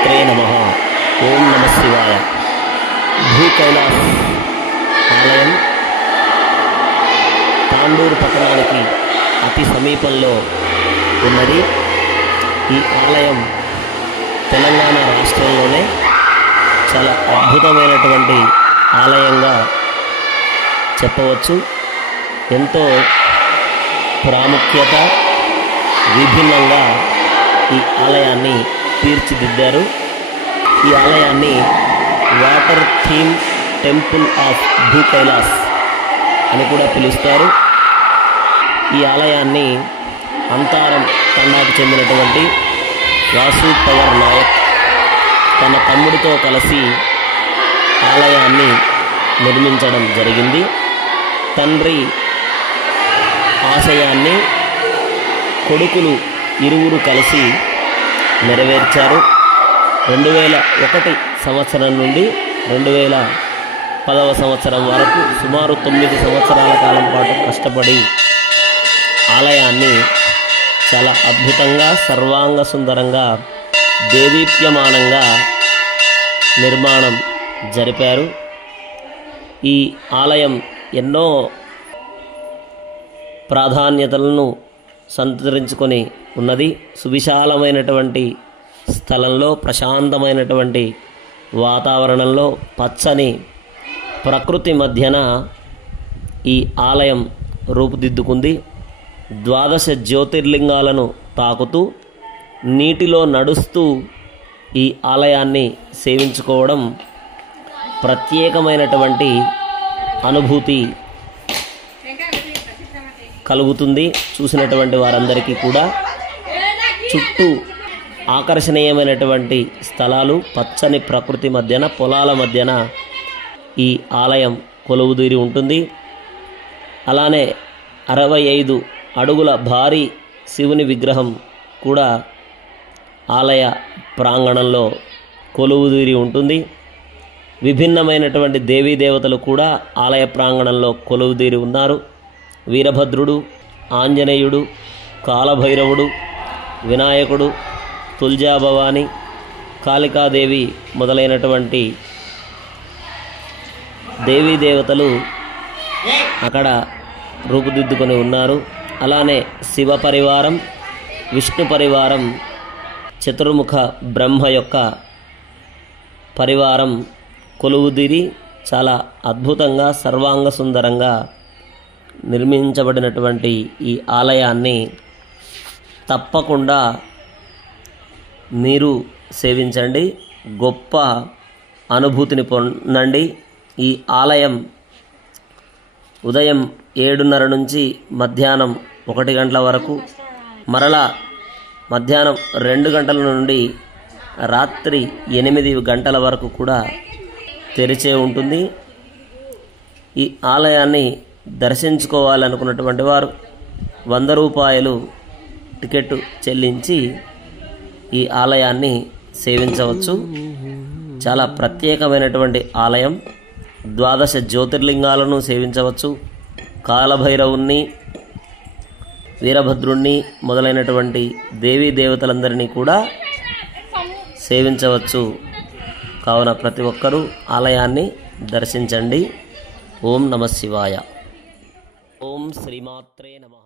శ్రీమాత్రే నమః. ఓం నమ శివాయ. భూ కైలాస్ ఆలయం తాండూరు పట్టణానికి అతి సమీపంలో ఉన్నది. ఈ ఆలయం తెలంగాణ రాష్ట్రంలోనే చాలా అద్భుతమైనటువంటి ఆలయంగా చెప్పవచ్చు. ఎంతో ప్రాముఖ్యత విభిన్నంగా ఈ ఆలయాన్ని తీర్చిదిద్దారు. ఈ ఆలయాన్ని వాటర్ థీమ్ టెంపుల్ ఆఫ్ భూ కైలాస్ అని కూడా పిలుస్తారు. ఈ ఆలయాన్ని అంతారం తండాకు చెందినటువంటి వాసు పవర్ నాయక్ తన తమ్ముడితో కలిసి ఆలయాన్ని నిర్మించడం జరిగింది. తండ్రి ఆశయాన్ని కొడుకులు ఇరువురు కలిసి నెరవేర్చారు. 2001 సంవత్సరం నుండి 2010వ సంవత్సరం వరకు సుమారు 9 సంవత్సరాల కాలం పాటు కష్టపడి ఆలయాన్ని చాలా అద్భుతంగా, సర్వాంగ సుందరంగా, దేదీప్యమానంగా నిర్మాణం జరిపారు. ఈ ఆలయం ఎన్నో ప్రాధాన్యతలను సంతరించుకొని ఉన్నది. సువిశాలమైనటువంటి స్థలంలో, ప్రశాంతమైనటువంటి వాతావరణంలో, పచ్చని ప్రకృతి మధ్యన ఈ ఆలయం రూపుదిద్దుకుంది. 12 జ్యోతిర్లింగాలను తాకుతూ నీటిలో నడుస్తూ ఈ ఆలయాన్ని సేవించుకోవడం ప్రత్యేకమైనటువంటి అనుభూతి కలుగుతుంది చూసినటువంటి వారందరికీ కూడా. చుట్టూ ఆకర్షణీయమైనటువంటి స్థలాలు, పచ్చని ప్రకృతి మధ్యన, పొలాల మధ్యన ఈ ఆలయం కొలువుదీరి ఉంటుంది. అలానే 65 అడుగుల భారీ శివుని విగ్రహం కూడా ఆలయ ప్రాంగణంలో కొలువుదీరి ఉంటుంది. విభిన్నమైనటువంటి దేవీ దేవతలు కూడా ఆలయ ప్రాంగణంలో కొలువుదీరి ఉన్నారు. వీరభద్రుడు, ఆంజనేయుడు, కాలభైరవుడు, వినాయకుడు, తుల్జాభవాని, కాళికాదేవి మొదలైనటువంటి దేవీ దేవతలు అక్కడ రూపుదిద్దుకొని ఉన్నారు. అలానే శివ పరివారం, విష్ణు పరివారం, చతుర్ముఖ బ్రహ్మ యొక్క పరివారం కొలువుదీరి చాలా అద్భుతంగా, సర్వాంగ సుందరంగా నిర్మించబడినటువంటి ఈ ఆలయాన్ని తప్పకుండా మీరు సేవించండి, గొప్ప అనుభూతిని పొందండి. ఈ ఆలయం ఉదయం 7:30 నుంచి మధ్యాహ్నం 1 గంటల వరకు, మరలా మధ్యాహ్నం 2 గంటల నుండి రాత్రి 8 గంటల వరకు కూడా తెరిచే ఉంటుంది. ఈ ఆలయాన్ని దర్శించుకోవాలనుకున్నటువంటి వారు 100 రూపాయలు టికెట్ చెల్లించి ఈ ఆలయాన్ని సేవించవచ్చు. చాలా ప్రత్యేకమైనటువంటి ఆలయం. 12 జ్యోతిర్లింగాలను సేవించవచ్చు. కాలభైరవుణ్ణి, వీరభద్రుణ్ణి మొదలైనటువంటి దేవీ దేవతలందరినీ కూడా సేవించవచ్చు. కావున ప్రతి ఒక్కరూ ఆలయాన్ని దర్శించండి. ఓం నమ శివాయ. ఓం శ్రీమాత్రే నమః.